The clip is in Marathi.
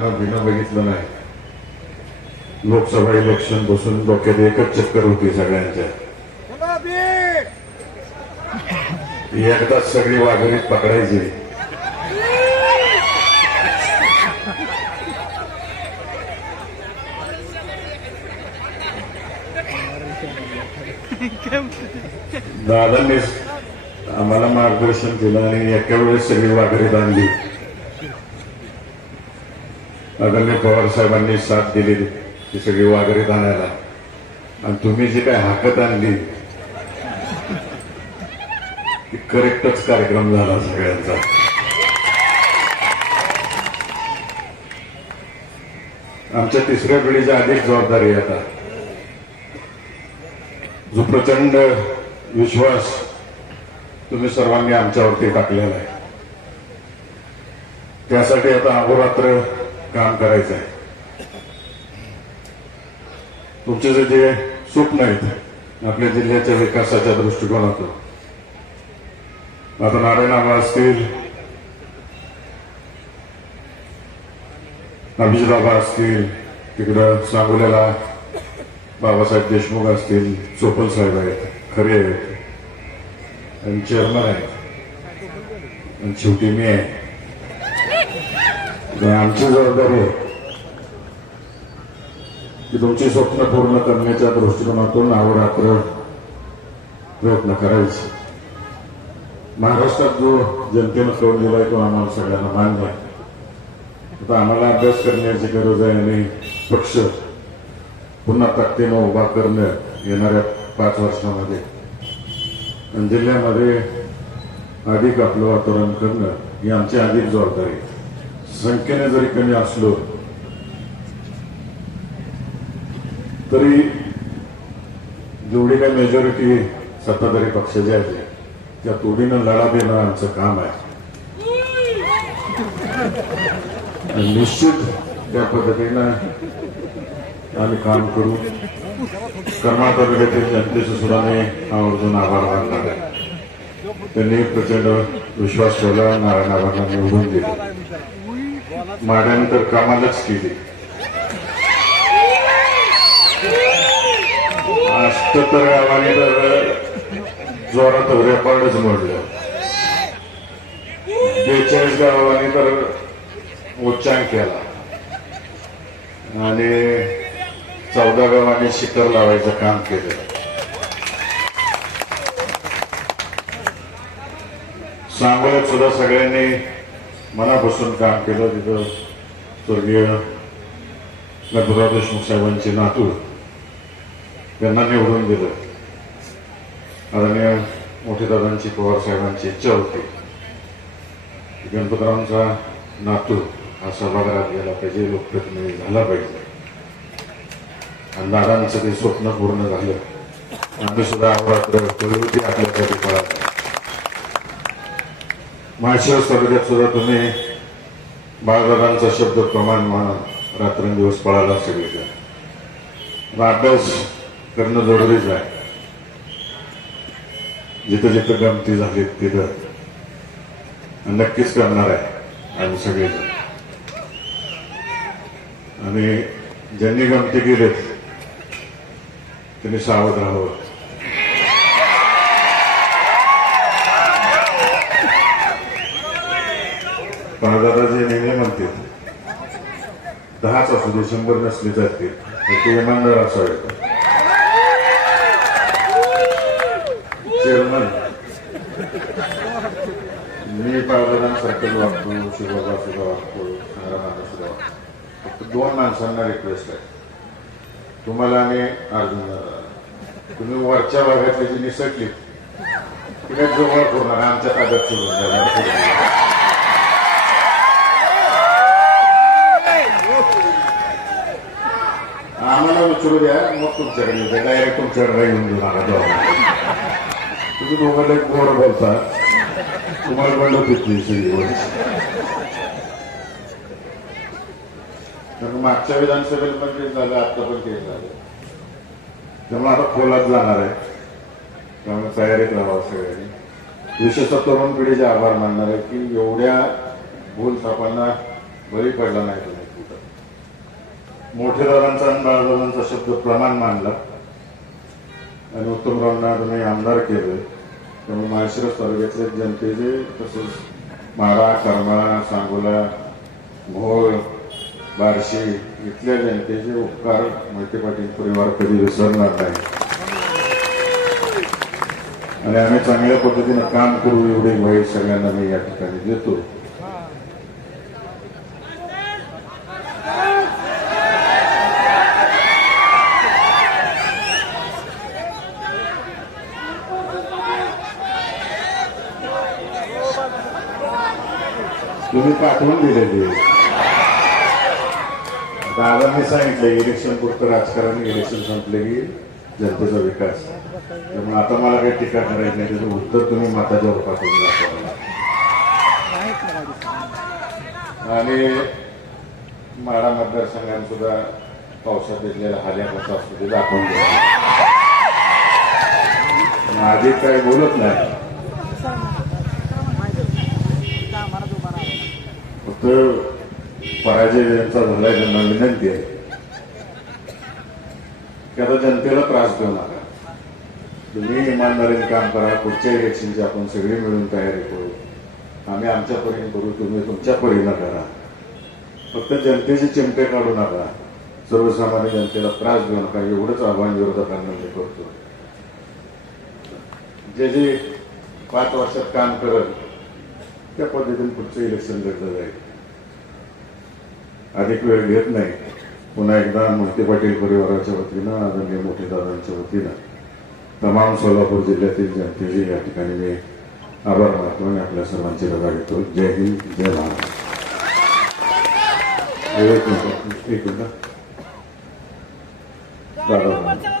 खाणं पिणं बघितलं नाही. लोकसभा इलेक्शन बसून डोक्यात एकच चक्कर होती सगळ्यांच्या. एकदाच सगळी वाघरीत पकडायची. दादांनी आम्हाला मार्गदर्शन केलं आणि एका वेळेस सगळी वाघरीत आणली आदरणीय पवार साहेबांनी साथ दिली ती सगळी वागरीत आणायला आणि तुम्ही जी काय हाकत आणली ती करेक्टच कार्यक्रम झाला सगळ्यांचा. आमच्या तिसऱ्या पिढीच्या अधिक जबाबदारी आता. जो प्रचंड विश्वास तुम्ही सर्वांनी आमच्यावरती टाकलेला आहे. त्यासाठी आता अहोरात्र काम करायचं आहे. तुमचे जे जे स्वप्न आहेत आपल्या जिल्ह्याच्या विकासाच्या दृष्टिकोनातून. आता नारायणाबा असतील अभिजबाबा असतील तिकडं सांगोल्याला बाबासाहेब देशमुख असतील चोपल साहेब आहेत खरे आहेत. आणि चेअरमन आहेत. आणि शेवटी मी आहे. आणि आमची जबाबदारी आहे की तुमची स्वप्न पूर्ण करण्याच्या दृष्टिकोनातून अहोरात्र प्रयत्न करायचे. महाराष्ट्रात जो जनतेनं करून दिलाय तो आम्हाला सगळ्यांना मान्य आहे. आता आम्हाला अभ्यास करण्याची गरज आहे आणि पक्ष पुन्हा ताकदीनं उभा करणं येणाऱ्या पाच वर्षामध्ये. आणि जिल्ह्यामध्ये अधिक आपलं वातावरण करणं ही आमची अधिक जबाबदारी आहे. संख्येने जरी कमी असलो तरी जेवढी काही मेजॉरिटी सत्ताधारी पक्षाची आहे त्या तोडीनं लढा देणं आमचं काम आहे. आणि निश्चित त्या पद्धतीनं आम्ही काम करू. कर्मा तालुक्यातील जनतेचं सुद्धा मी आवर्जून आभार मानणार आहे. त्यांनी प्रचंड विश्वास ठेवला नारायणाबांना निवडून दिले. माड्यानंतर कामालाच केली. अष्टतर गावाने तर जोरात रेकॉर्डच मोडलं. बेचाळीस गावाने तर उच्चांक केला. आणि चौदा गावाने शिखर लावायचं काम केलं. सांगोल्यात सुद्धा सगळ्यांनी मनापासून काम केलं तिथं स्वर्गीय गणपतराव देशमुख साहेबांचे नातू त्यांना निवडून दिलं. आदरणीय मोठे दादांची पवार साहेबांची इच्छा होती. गणपतरावांचा नातू हा सभागृहात गेला पाहिजे लोकप्रतिनिधी झाला पाहिजे. आणि दादांचं ते स्वप्न पूर्ण झालं. आम्ही सुद्धा अहोरात्र कळवती आपल्यासाठी पळाला माळशिरस तालुक्यात सुद्धा तुम्ही बाळदादांचा शब्द प्रमाण रात्रंदिवस पळाला सगळीकडे. अभ्यास करणं जरुरीच आहे. जिथं जिथं गमती झाली तिथं. नक्कीच करणार आहे आम्ही सगळेजण. आणि ज्यांनी गमती केलेत त्यांनी सावध राहावं. दादाजी नेहमी म्हणते दहाच असू दे शंभर नसले जाते ते. इमानदार असावे. चेअरमन मी बाळदादांसारखं वागतो शिवबाबा सुद्धा वागतो संग्रामाला सुद्धा वागतो. फक्त दोन माणसांना रिक्वेस्ट आहे. तुम्हाला आणि अर्जुन तुम्ही वरच्या भागातली जी निसटली ती काय जवळ करणार आमच्या ताब्यात सोडून द्या. आम्हाला विचारू द्या मग तुमच्याकडे येऊ डायरेक्ट तुमच्याकडे येऊन देऊ नका दोघांना. तुम्ही दोघांना एक गोड बोलता. तुम्हाला म्हणलं तिथली सगळी कारण मागच्या विधानसभेत पण तेच झालं आता पण तेच झालं. त्यामुळे आता खोलात जाणार आहे. त्यामुळे तयारीत राहावं सगळ्यांनी. विशेषतः तरुण पिढीचे आभार मानणार आहे की एवढ्या भूल सापांना बळी पडला नाही मोठेदारांचा मोठे आणि बाळदादांचा शब्द प्रमाण मानला आणि उत्तमरावांना तुम्ही आमदार केले. त्यामुळे माळशिरस तालुक्यातले जनतेचे तसेच माळा करमाळा सांगोला घोळ बारशी इथल्या जनतेचे उपकार मोहिते पाटील परिवार कधी विसरणार नाही. आणि आम्ही चांगल्या पद्धतीने काम करू एवढे वय सगळ्यांना मी या ठिकाणी देतो. तुम्ही पाठवून दिलेली दादांनी सांगितलं इलेक्शन पुरतं राजकारण इलेक्शन संपले की जनतेचा विकास. त्यामुळे आता मला काही टीका करायची नाही त्याचं उत्तर तुम्ही मताच्या रूपातून दाखवा. आणि माडा मतदारसंघात सुद्धा पावसात येतलेला हाल्या कसा असतो ते दाखवून दिला आधी काय बोलत नाही. फक्त पराजय यांचा झालाय त्यांना विनंती आहे. की आता जनतेला त्रास देऊ नका. तुम्ही इमानदारीने काम करा पुढच्या इलेक्शनची आपण सगळी मिळून तयारी करू. आम्ही आमच्या परीने करू तुम्ही तुमच्या परीनं करा. फक्त जनतेचे चिमटे काढू नका. सर्वसामान्य जनतेला त्रास देऊ नका एवढंच आव्हान विरोधकांना मी करतो. जे जे पाच वर्षात काम करत त्या पद्धतीने पुढचं इलेक्शन लढलं जाईल. अधिक वेळ घेत नाही पुन्हा एकदा मोहिते पाटील परिवाराच्या वतीनं आदरणीय मोठे दादांच्या वतीनं तमाम सोलापूर जिल्ह्यातील जनतेचे या ठिकाणी मी आभार मानतो आणि आपल्या सर्वांची रजा घेतो जय हिंद जय महाराज एक मिनिट एक मिनिट दादा